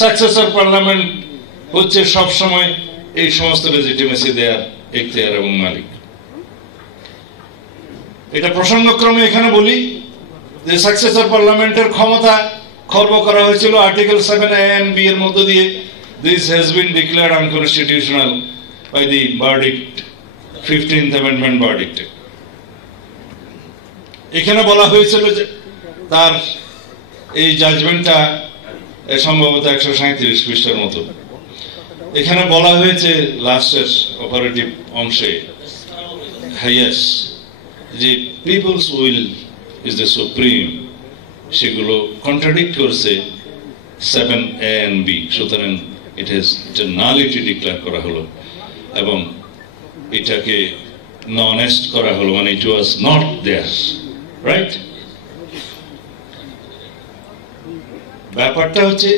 Successor parliament হচ্ছে সব সময় এই সমস্ত লেজিটিমেসি দেয়ার এখতিয়ার এবং মালিক। এটা প্রসঙ্গক্রমে এখানে বলি যে সাকসেসর পার্লামেন্টের ক্ষমতা খর্ব করা হয়েছিল আর্টিকেল 7A and B এর মধ্য দিয়ে। This has been declared unconstitutional by the verdict, 15th Amendment verdict. এখানে বলা হয়েছিল যে তার এই জাজমেন্টটা সম্ভবত 137 পৃষ্ঠার মতো। এখানে বলা হয়েছে লাস্টের অপারেটিভ অংশে, হাইয়েস, যে people's will is the supreme, সেগুলো কন্ট্রাডিক্ট করছে 7A and B। সুতরাং ইট হ্যাজ নালিটি ডিক্লেয়ার করা হলো এবং এটাকে ননেস্ট করা হলো, মানে ইট ওয়াজ নট দেয়ার, রাইট? ব্যাপারটা হচ্ছে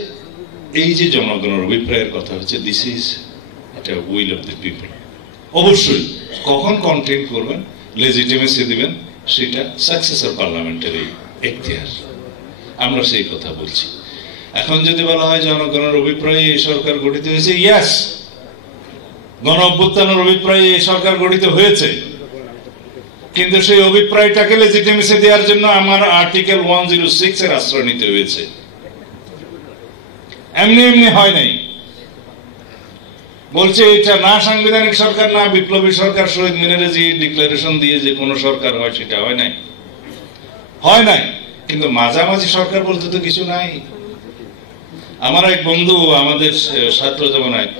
এই যে জনগণের অভিপ্রায়ের কথা হচ্ছে, দিস ইজ এটা উইল অফ দ্য পিপল। অবশ্যই কখন কন্টেন্ট করবেন, লেজিটিমেসি দিবেন, সেটা সাকসেসর পার্লামেন্টের এখতিয়ার। আমরা সেই কথা বলছি। এখন যদি বলা হয় জনগণের অভিপ্রায়ে এই সরকার গঠিত হয়েছে, ইয়েস, গণ অভ্যুত্থানের অভিপ্রায়ে এই সরকার গঠিত হয়েছে, কিন্তু সেই অভিপ্রায়টাকে লেজিটিমেসি দেওয়ার জন্য আমার আর্টিকেল 106 এর আশ্রয় নিতে হয়েছে। এমনি এমনি হয় নাই। বলছে এটা না সাংবিধানিক সরকার, না বিপ্লবী সরকার, শহীদ মিনারে যে ডিক্লারেশন দিয়ে যে কোন সরকার হয় সেটা হয় নাই, হয় নাই। কিন্তু মাঝামাঝি সরকার বলতে তো কিছু নাই। আমার এক বন্ধু আমাদের ছাত্র জীবনায়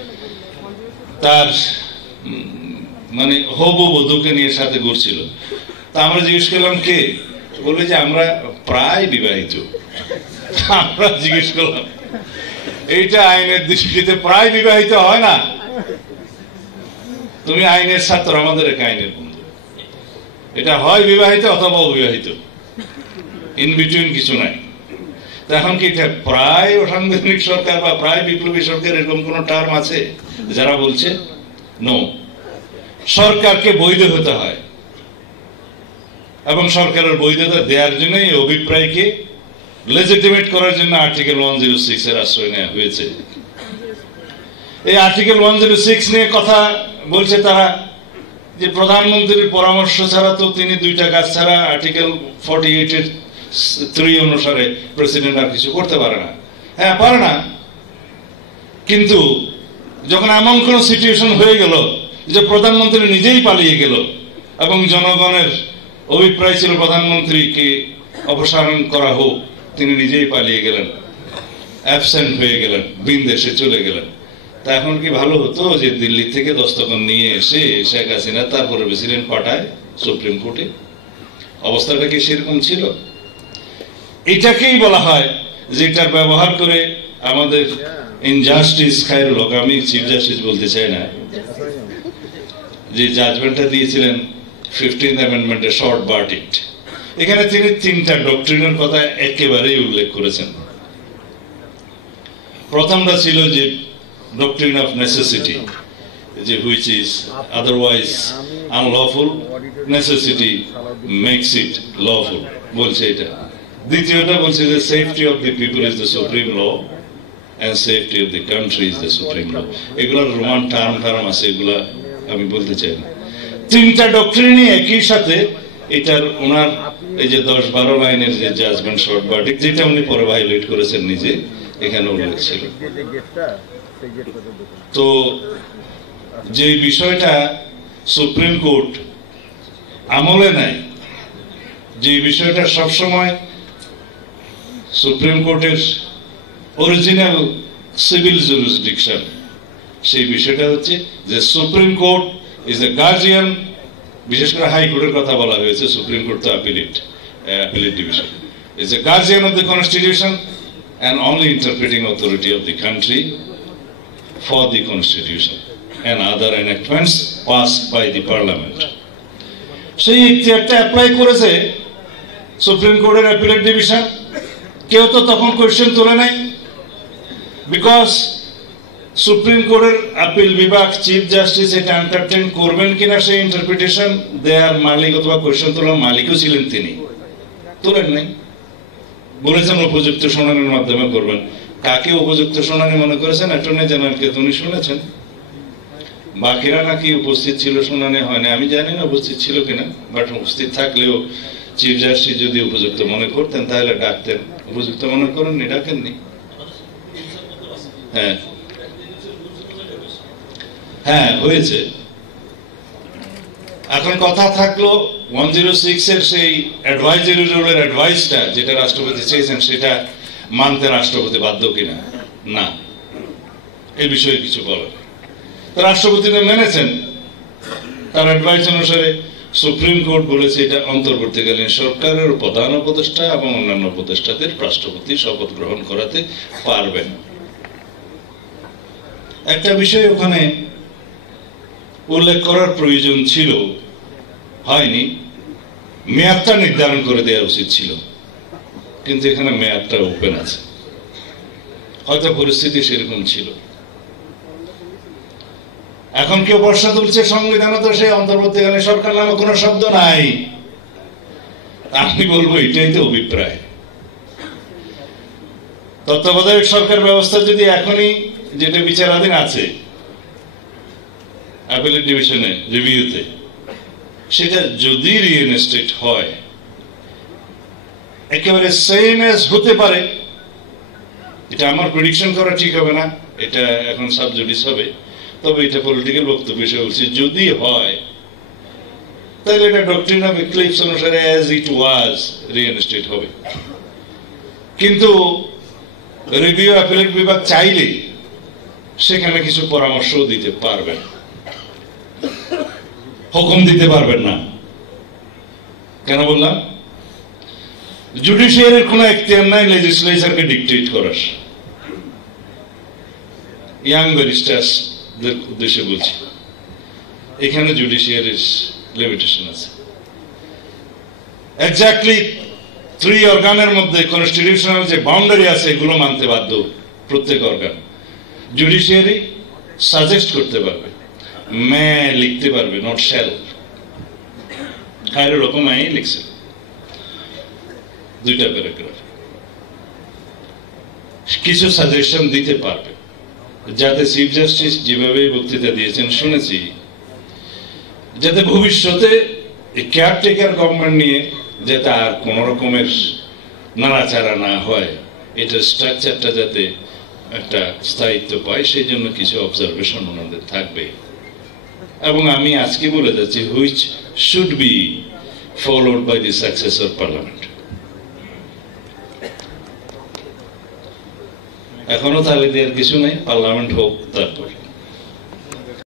তার মানে হবু বধূকে নিয়ে সাথে ঘুরছিল। তা আমরা জিজ্ঞেস করলাম কে, বলবে যে আমরা প্রায় বিবাহিত। আমরা জিজ্ঞেস করলাম এইটা আইনের দৃষ্টিতে প্রায় বিবাহিত হয় না? তুমি আইনের ছাত্র, আমাদের এক আইনের বন্ধু, এটা হয় বিবাহিত অথবা অবিবাহিত, ইন বিটুইন কিছু নাই। এখন কি এটা প্রায় অসাংবিধানিক সরকার বা প্রায় বিপ্লবী সরকার এরকম কোন টার্ম আছে যারা বলছে? নো। সরকারকে বৈধ হতে হয় এবং সরকারের বৈধতা দেওয়ার জন্য এই অভিপ্রায়কে লেজিটিমেট করার জন্য আর্টিকেল 106 এর আশ্রয় নেওয়া হয়েছে। এই আর্টিকেল 106 নিয়ে কথা বলছে তারা যে প্রধানমন্ত্রীর পরামর্শ ছাড়া তো তিনি দুইটা কাজ ছাড়া আর্টিকেল 48 এর 3 অনুসারে প্রেসিডেন্ট আর কিছু করতে পারে না। হ্যাঁ, পারে না, কিন্তু যখন এমন কোন সিচুয়েশন হয়ে গেল যে প্রধানমন্ত্রী নিজেই পালিয়ে গেল এবং জনগণের অভিপ্রায় ছিল প্রধানমন্ত্রীকে অপসারণ করা হোক, তিনি নিজেই পালিয়ে গেলেন, অ্যাবসেন্ট হয়ে গেলেন, বিদেশে চলে গেলেন। তা এখন কি ভালো হতো যে দিল্লি থেকে দস্তখত নিয়ে এসে শেখ হাসিনা তারপরে প্রেসিডেন্ট পাঠায় সুপ্রিম কোর্টে? অবস্থাটা কি সেরকম ছিল? এটাকেই বলা হয় যে এটার ব্যবহার করে আমাদের ইনজাস্টিস খায়রুল হক, আমি চিফ জাস্টিস বলতে চাই না, যে জাজমেন্টটা দিয়েছিলেন 15th অ্যামেন্ডমেন্টের শর্ট ভার্ডিক্ট, এখানে তিনি 3টা ডক্ট্রিনের কথা একেবারেই উল্লেখ করেছেন। প্রথমটা ছিল যে ডক্ট্রিন অফ নেসেসিটি, যে which is otherwise unlawful, necessity makes it lawful, বলছে এটা। দ্বিতীয়টা বলছে যে safety of the people is the supreme law and safety of the country is the supreme law. এগুলোর রোমান টার্ম আছে, এগুলা আমি বলতে চাই না। 3টা ডক্ট্রিনই একই সাথে এটার ওনার এই যে 10-12 লাইনের যে জাজমেন্ট শর্ট ভার্ডিক্ট, যেটা উনি পরে ভায়োলেট করেছেন নিজে, এখানে উল্লেখ ছিল। তো যে বিষয়টা সুপ্রিম কোর্ট আমলে নেয়, যে বিষয়টা সবসময় সুপ্রিম কোর্টের অরিজিনাল সিভিল জুরিসডিকশন, সেই বিষয়টা হচ্ছে যে supreme court is the guardian. বিশেষ করে হাইকোর্টের কথা বলা হয়েছে, সুপ্রিম কোর্ট তো appellate division, is the guardian of the constitution and only interpreting authority of the country for the constitution and other enactments passed by the parliament. সেই এখতিয়ারটা apply করেছে supreme কোর্টের অ্যাপিলেট ডিভিশন। কেউ তো তখন question তোলে নাই, because supreme কোর্টের appeal বিভাগ, চিফ জাস্টিস এটা এন্টারটেইন করবেন কিনা সেই ইন্টারপ্রিটেশন দেয়ার মালিক অথবা কোয়েশ্চেন তোলার মালিকও ছিলেন, তিনি তোলেন নাই, বলেছেন উপযুক্ত শুনানির মাধ্যমে করবেন। কাকে উপযুক্ত শুনানি মনে করেছেন? অ্যাটর্নি জেনারেলকে তো উনি শুনেছেন। বাকিরা নাকি উপস্থিত ছিল, শুনানি হয়নি। আমি জানি না উপস্থিত ছিল কিনা, বাট উপস্থিত থাকলেও চিফ জাস্টিস যদি উপযুক্ত মনে করতেন তাহলে ডাকতেন। উপযুক্ত মনে করেননি, ডাকেননি। হ্যাঁ হ্যাঁ হয়েছে। এখন কথা থাকলো 106 এর সেই অ্যাডভাইজারি রোলের অ্যাডভাইসটা যেটা রাষ্ট্রপতি চেয়েছেন সেটা মানতে রাষ্ট্রপতি বাধ্য কিনা। না, এই বিষয়ে কিছু বলার। রাষ্ট্রপতি তো মেনেছেন, তার অ্যাডভাইস অনুসারে সুপ্রিম কোর্ট বলেছে এটা অন্তর্বর্তীকালীন সরকারের প্রধান উপদেষ্টা এবং অন্যান্য উপদেষ্টাদের রাষ্ট্রপতি শপথ গ্রহণ করাতে পারবেন। একটা বিষয় ওখানে উল্লেখ করার প্রয়োজন ছিল, হয়নি। মেয়াদটা নির্ধারণ করে দেওয়া উচিত ছিল, কিন্তু এখানে মেয়াদটা ওপেন আছে। হয়তো পরিস্থিতি সেরকম ছিল। এখন কেউ প্রশ্ন তুলছে সংবিধানে তো সেই অন্তর্বর্তীকালীন সরকার নামে কোনো শব্দ নাই। আমি বলবো এটাই তো অভিপ্রায়। তত্ত্বাবধায়ক সরকার ব্যবস্থা যদি এখনই যেটা বিচারাধীন আছে অ্যাপিলেট ডিভিশনে রিভিউতে, সেটা যদি রিইনস্টেট হয় একেবারে সেম এজ হতে পারে। এটা আমার প্রেডিকশন করা ঠিক হবে না, এটা এখন সাব জুডিস হবে। তবে এটা পলিটিক্যাল বক্তব্য হিসেবে বলছি, যদি হয় তাহলে এটা ডক্ট্রিন অফ এক্লিপস অনুসারে অ্যাজ ইট ওয়াজ রিইনস্টেট হবে। কিন্তু রিভিউ অ্যাপিলেট বিভাগ চাইলে সেখানে কিছু পরামর্শ দিতে পারবেন, হুকুম দিতে পারবেন না। কেন বললাম? জুডিশিয়ারির কোনো এখতিয়ার নাই লেজিসলেচারকে ডিকটেট করার। ইয়াং ব্যারিস্টার্সদের উদ্দেশ্যে বলছি, এখানে জুডিশিয়ারির লিমিটেশন আছে। এক্স্যাক্টলি 3 অর্গানের মধ্যে কনস্টিটিউশনাল যে বাউন্ডারি আছে এগুলো মানতে বাধ্য প্রত্যেক অর্গান। জুডিশিয়ারি সাজেস্ট করতে পারবে, মে লিখতে পারবে, নট শ্যাল। খায়ের রকম আই লিখছে 2টা প্যারাগ্রাফ। কিছু সাজেশন দিতে পারবে, যাতে চিফ জাস্টিস যেভাবে বক্তৃতা দিয়েছেন শুনেছি, যাতে ভবিষ্যতে কেয়ারটেকার গভর্নমেন্ট নিয়ে যাতে আর কোন রকমের নাড়াচাড়া না হয়, এটার স্ট্রাকচারটা যাতে একটা স্থায়িত্ব পায়, সেই জন্য কিছু অবজারভেশন ওনাদের থাকবে। এবং আমি আজকে বলে যাচ্ছি, which should be followed by the successor parliament. এখনো তাহলে দেওয়ার কিছু নাই, পার্লামেন্ট হোক তারপর।